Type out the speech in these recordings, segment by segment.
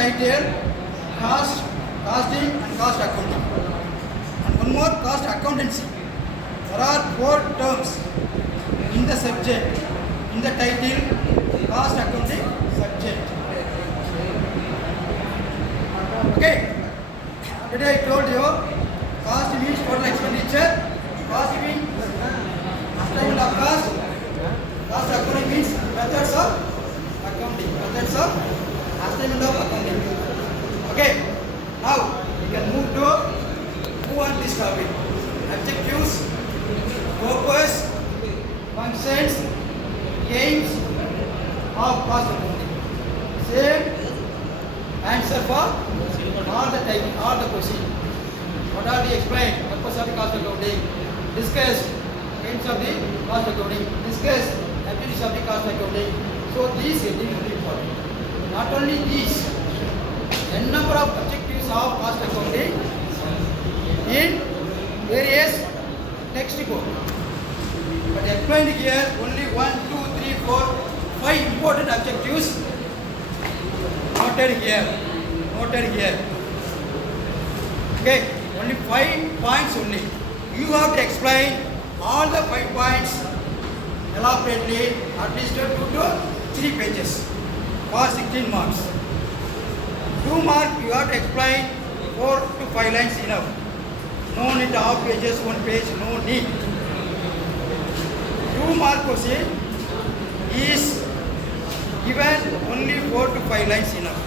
title, cost, costing and cost accounting. And one more, cost accountancy. There are 4 terms in the subject, in the title, cost accounting subject. Okay. Today I told you, cost means total expenditure, cost means estimate of cost, cost accounting means methods of accounting, methods of estimate of accounting. Okay, now we can move on this topic. Objectives, purpose, functions, aims of cost accounting. Same answer for all the questions. What are the explained? Purpose of the cost accounting. Discuss aims of the cost accounting. Discuss activities of the cost accounting. So these are very important. Not only these, a number of objectives of cost accounting in various textbooks. But explained here only 1, 2, 3, 4, 5 important objectives noted here. Okay, only 5 points only. You have to explain all the 5 points elaborately, at least 2 to 3 pages for 16 marks. 2 marks you have to explain 4 to 5 lines enough. No need half pages, 1 page, no need. 2 mark question is given only 4 to 5 lines enough.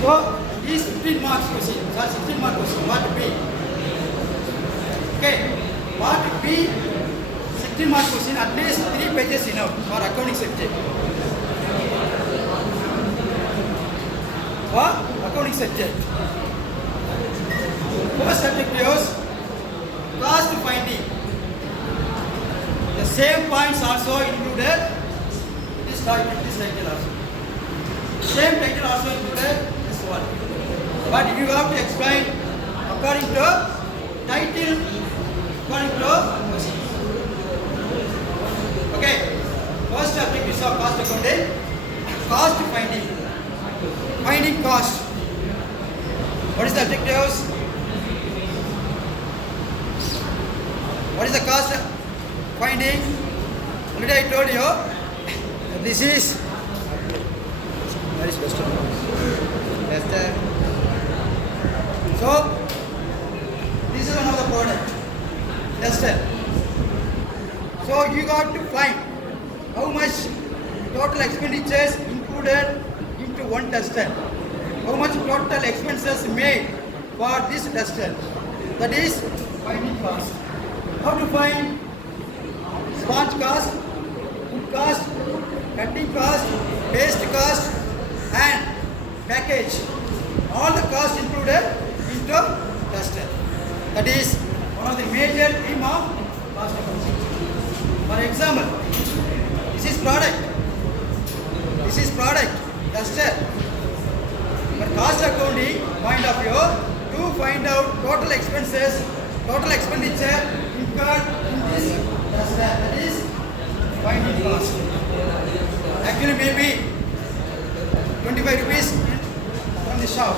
So these 15 marks question, 16 mark question, what B? Okay, what B? 16 mark question, at least 3 pages enough for accounting subject. For accounting subject. First subject is cost finding. The same points also included this title also. Same title also included this one. But you have to explain according to title, according to question. Okay. First objective of cost accounting, cost finding. Finding cost. What is the objectives? What is the cost finding? Already I told you. This is. Where is Duster? So this is one of the product. Duster. So you got to find how much total expenditures included into one duster. How much total expenses made for this duster. That is finding cost. How to find sponge cost, wood cost, cutting cost, paste cost and package. All the costs included into duster. That is one of the major theme of cost accounting. For example, this is product, duster. But cost accounting point of view, to find out total expenses, total expenditure incurred in this duster. That is finding cost. Actually maybe 25 rupees from the shop.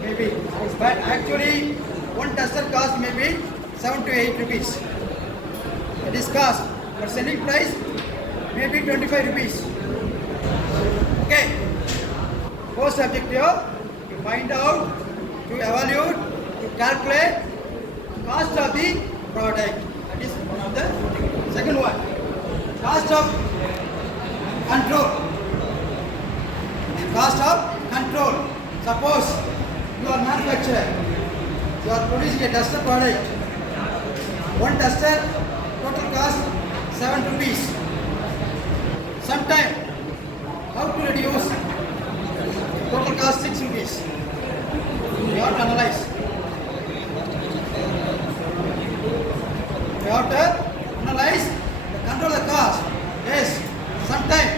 Maybe. But actually one duster cost maybe 7 to 8 rupees. That is cost. But selling price maybe 25 rupees. Okay. First objective to find out, to evaluate, to calculate cost of the product. That is one of the second one. Cost of control. Cost of control. Suppose you are manufacturer, you are producing a duster product. One duster total cost 7 rupees. Sometime how to reduce? Total cost 6 rupees. You have to analyze. You have to analyze the control the cost. Yes, sometime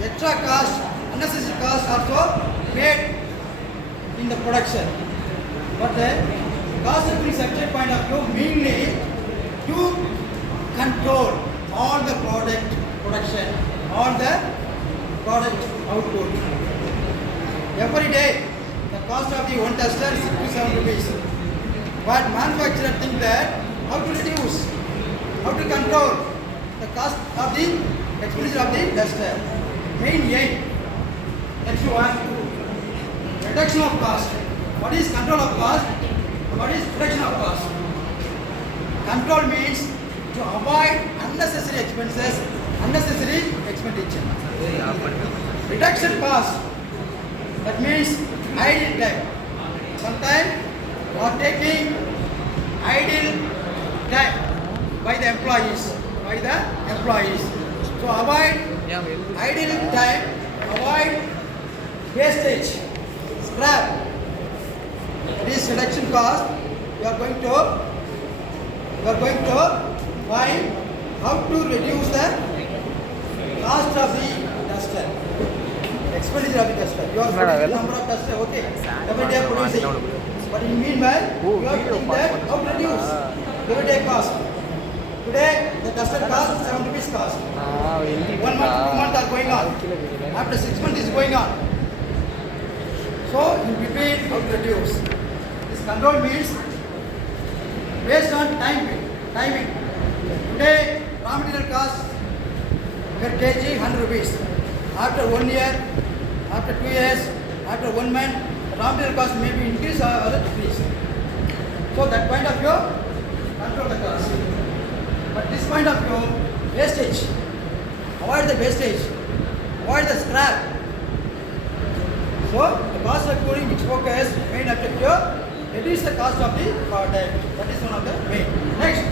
extra cost, unnecessary cost also made in the production. But the cost accounting subject point of view mainly to control all the product production, all the product output. Every day, the cost of the one duster is 6 to 7 rupees. But manufacturer think that how to reduce, how to control the cost of the expenditure of the duster. Main aim. Next one, reduction of cost. What is control of cost? What is reduction of cost? Control means to avoid unnecessary expenses, unnecessary expenditure. Reduction cost. That means idle time. Sometimes we are taking idle time by the employees. So avoid idle time, avoid wastage, scrap. This reduction cost, we are going to find how to reduce the cost of the duster, expenditure of the duster. You are producing number of duster, okay? Every day producing. But in meanwhile, you are thinking that how to reduce every day cost. Today, the duster cost 7 rupees cost. 1 month, 2 months are going on. After 6 months is going on. So, in between, how to reduce. This control means based on timing. Today, raw material cost per kg 100 rupees. After 1 year, after 2 years, after 1 month, raw material cost may be increased or decreased. So that point of view, control the cost. But this point of view, wastage. Avoid the wastage. Avoid the scrap. So the cost of cooling which focus main objective, reduce the cost of the product. That is one of the main. Next,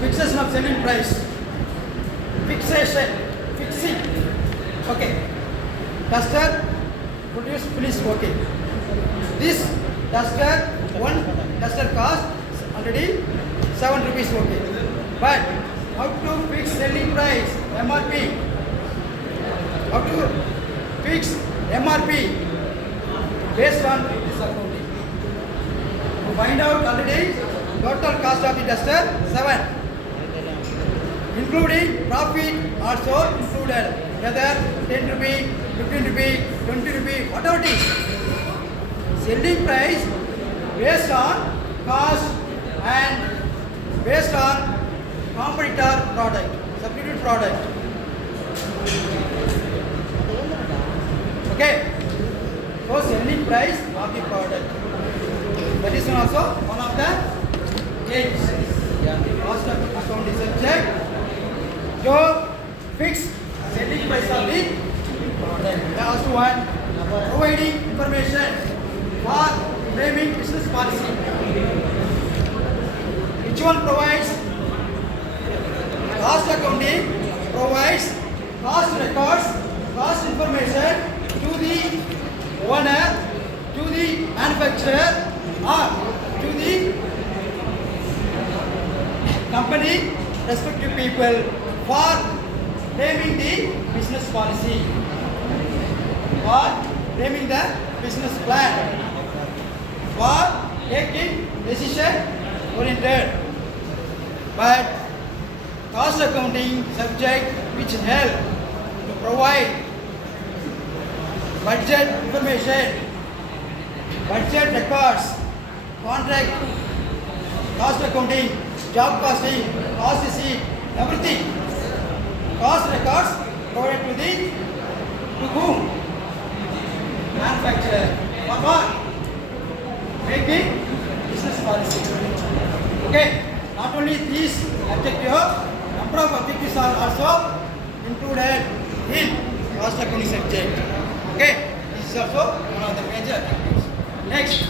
fixation of selling price. Fixing. Okay. Duster, produce, finish, okay. This duster, one duster cost already 7 rupees, okay. But how to fix selling price, MRP? How to fix MRP based on this accounting? To find out already total cost of the duster 7, including profit also included, whether 10 rupee, 15 rupee, 20 rupee, whatever it is. Selling price based on cost and based on competitor product, substitute product. Okay. So selling price of the product. That is also one of the aims. Cost of account is subject to fix selling price of the product. The last one, providing information for framing business policy. Which one provides? Cost accounting provides cost records, cost information to the owner, to the manufacturer, or to the company, respective people, for framing the business policy, for framing the business plan, for taking decision oriented. But cost accounting subject which help to provide budget information, budget records, contract, cost accounting, job costing, cost receipt, everything. Cost records provided to whom? Manufacturer. For what? Making business policy. Okay. Not only these objectives, number of objectives are also included in cost accounting subject. Okay. This is also one of the major objectives. Next.